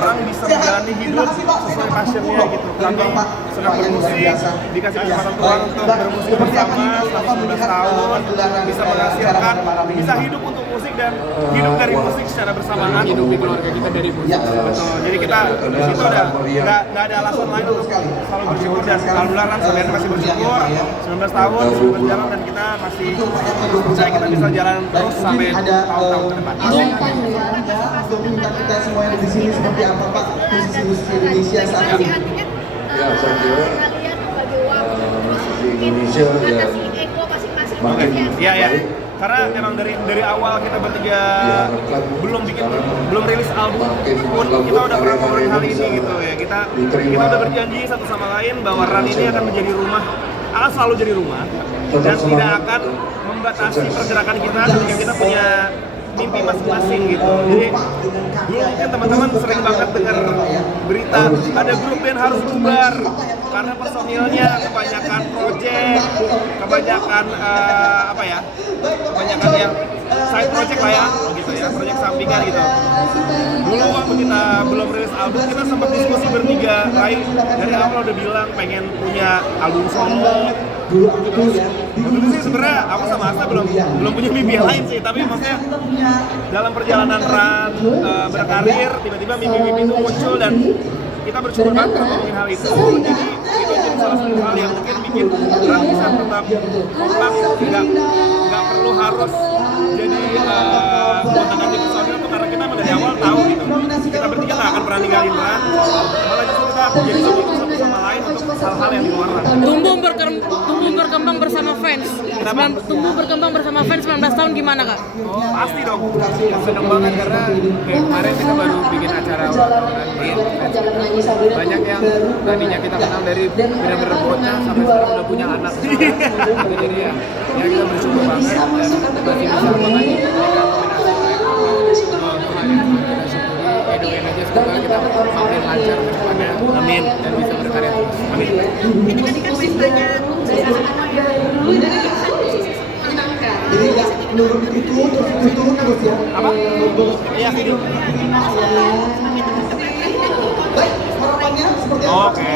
orang bisa menjalani hidup sesuai passionnya gitu. Kami senang bermusik, dikasih kesempatan Tuhan untuk bermusik bersama selama 19 tahun, bisa menghasilkan, bisa hidup untuk musik dan hidup dari musik secara bersamaan. Hidupi keluarga kita dari musik. Betul. Jadi kita di situ udah nggak ada alasan lain untuk selalu bersyukur dan alhamdulillah kan sampai masih bersyukur 19 tahun sudah berjalan dan kita masih percaya kita bisa jalan terus sampai tahun-tahun ke depan. Kita semua yang di sini seperti apa Pak musisi Indonesia saat ini? Ya, saya kira musisi Indonesia ya makin Iya. baik. Karena emang dari awal kita bertiga belum rilis album pun kita udah pernah ngomongin hal ini gitu ya. Kita udah berjanji satu sama lain bahwa Ran ini akan menjadi rumah, akan selalu jadi rumah dan tidak akan membatasi pergerakan kita ketika kita punya mimpi masing-masing gitu. Jadi dulu mungkin teman-teman sering banget dengar berita ada grup band harus bubar karena personilnya kebanyakan project, kebanyakan kebanyakan yang side project lah ya, gitu ya, project sampingan gitu. Dulu waktu kita belum rilis album kita sempat diskusi bertiga, Rai dari awal udah bilang pengen punya album solo. Waktu itu sih sebenarnya aku sama Asta belum punya mimpi lain sih, tapi maksudnya dalam perjalanan Ran berkarir tiba-tiba mimpi-mimpi itu muncul dan kita bersyukur banget ngomongin hal itu. Jadi itu jadi salah satu hal yang mungkin bikin Ran bisa tetap kompak, nggak perlu harus jadi gonta-ganti personil tuh karena kita dari awal tahu gitu kita bertiga nggak akan pernah ninggalin Ran, malah justru kita jadi satu sama lain untuk hal-hal yang di luar Ran. Tumbuh berkembang bersama fans. Tumbuh berkembang bersama fans 19 tahun gimana Kak? Oh, pasti dong. Seneng banget karena kemarin kita baru bikin acara ulang tahun. Banyak yang tadinya kita kenal dari bener-bener bocah sampai sekarang udah punya anak. Jadi ya kita bersyukur banget dan masih bisa mengaji mereka doain aja semoga kita makin lancar ke depannya. Amin. Dan bisa berkarya terus. Amin. Ini tadi kan pestanya Jadi ya menurut itu terus ya. Apa? Iya video. Baik, harapannya seperti apa? Oke.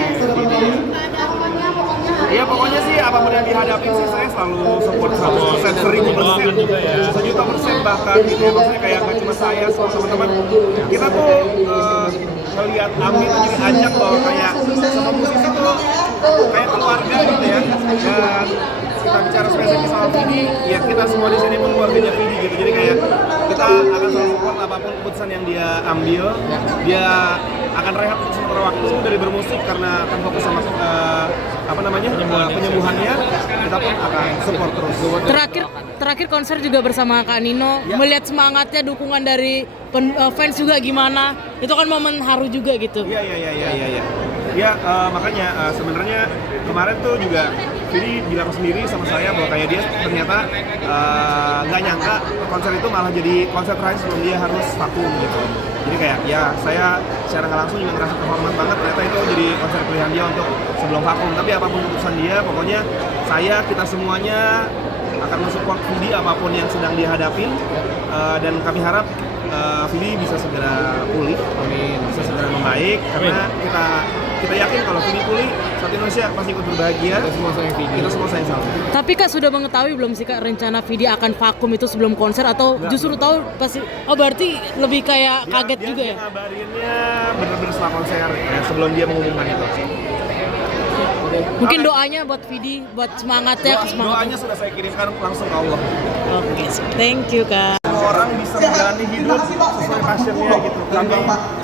Iya pokoknya sih apapun yang dihadapi sih saya selalu support 100%, 1000%, sejuta persen bahkan gitu ya. Maksudnya kayak nggak cuma saya, semua teman-teman kita tuh ngelihat Ami tuh jadi ajak loh kayak sama musisi tuh kayak keluarga gitu ya. Dan kita bicara spesifik soal Vidi, ya kita semua di sini pun keluarganya Vidi gitu. Jadi kayak kita akan selalu support apapun keputusan yang dia ambil. Dia akan rehat sementara waktu dari bermusik karena akan fokus sama penyembuhannya. Kita pun akan support terus. Terakhir konser juga bersama Kak Nino. Ya. Melihat semangatnya, dukungan dari fans juga gimana? Itu kan momen haru juga gitu. Iya. Ya makanya sebenarnya kemarin tuh juga Vidi bilang sendiri sama saya bahwa kayak dia ternyata nggak nyangka konser itu malah jadi konser terakhir sebelum dia harus vakum gitu. Jadi kayak ya saya secara nggak langsung juga ngerasa terhormat banget ternyata itu jadi konser pilihan dia untuk sebelum vakum. Tapi apapun keputusan dia, pokoknya kita semuanya akan mensupport Vidi apapun yang sedang dia hadapin dan kami harap Vidi bisa segera pulih, bisa segera membaik karena kita yakin kalau Vidi pulih, saat Indonesia pasti ikut berbahagia. Kita semua sayang sama. Tapi Kak sudah mengetahui belum sih Kak rencana Vidi akan vakum itu sebelum konser atau justru tahu pasti? Oh berarti lebih kayak kaget juga ya? Dia ngabarinnya bener-bener setelah konser ya, sebelum dia mengumumkan itu. Mungkin doanya buat Vidi, buat semangatnya. Doanya sudah saya kirimkan langsung ke Allah. Oke, thank you Kak. Orang bisa menjalani hidup sesuai passionnya gitu. Kami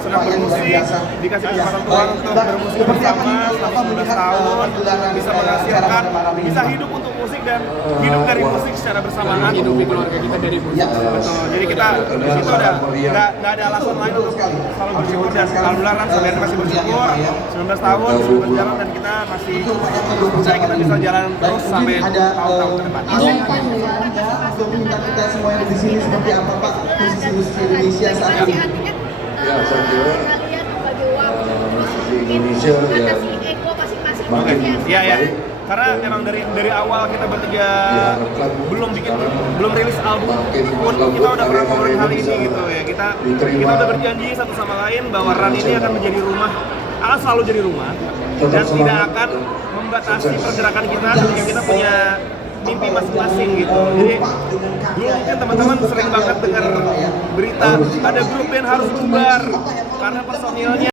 senang bermusik, dikasih kesempatan Tuhan untuk bermusik bersama selama 19 tahun, bisa menghasilkan, bisa hidup untuk musik dan hidup dari musik secara bersamaan. Hidupi keluarga kita dari musik. Betul. Jadi kita di situ udah nggak ada alasan lain untuk selalu bersyukur dan alhamdulillah kan sampai masih bersyukur 19 tahun sudah berjalan dan kita masih percaya kita bisa jalan terus sampai tahun-tahun ke depan. Kita semua yang di sini seperti apa Pak musisi Indonesia saat ini? Ya, saya kira musisi Indonesia ya makin Iya. baik. karena memang dari awal kita bertiga belum rilis album pun kita udah pernah ngomongin hal ini gitu ya. Kita udah berjanji satu sama lain bahwa Run ini akan menjadi rumah, akan selalu jadi rumah dan tidak akan membatasi pergerakan kita ketika kita punya mimpi masing-masing gitu. Jadi dulu mungkin teman-teman sering banget dengar berita ada grup band harus bubar karena personilnya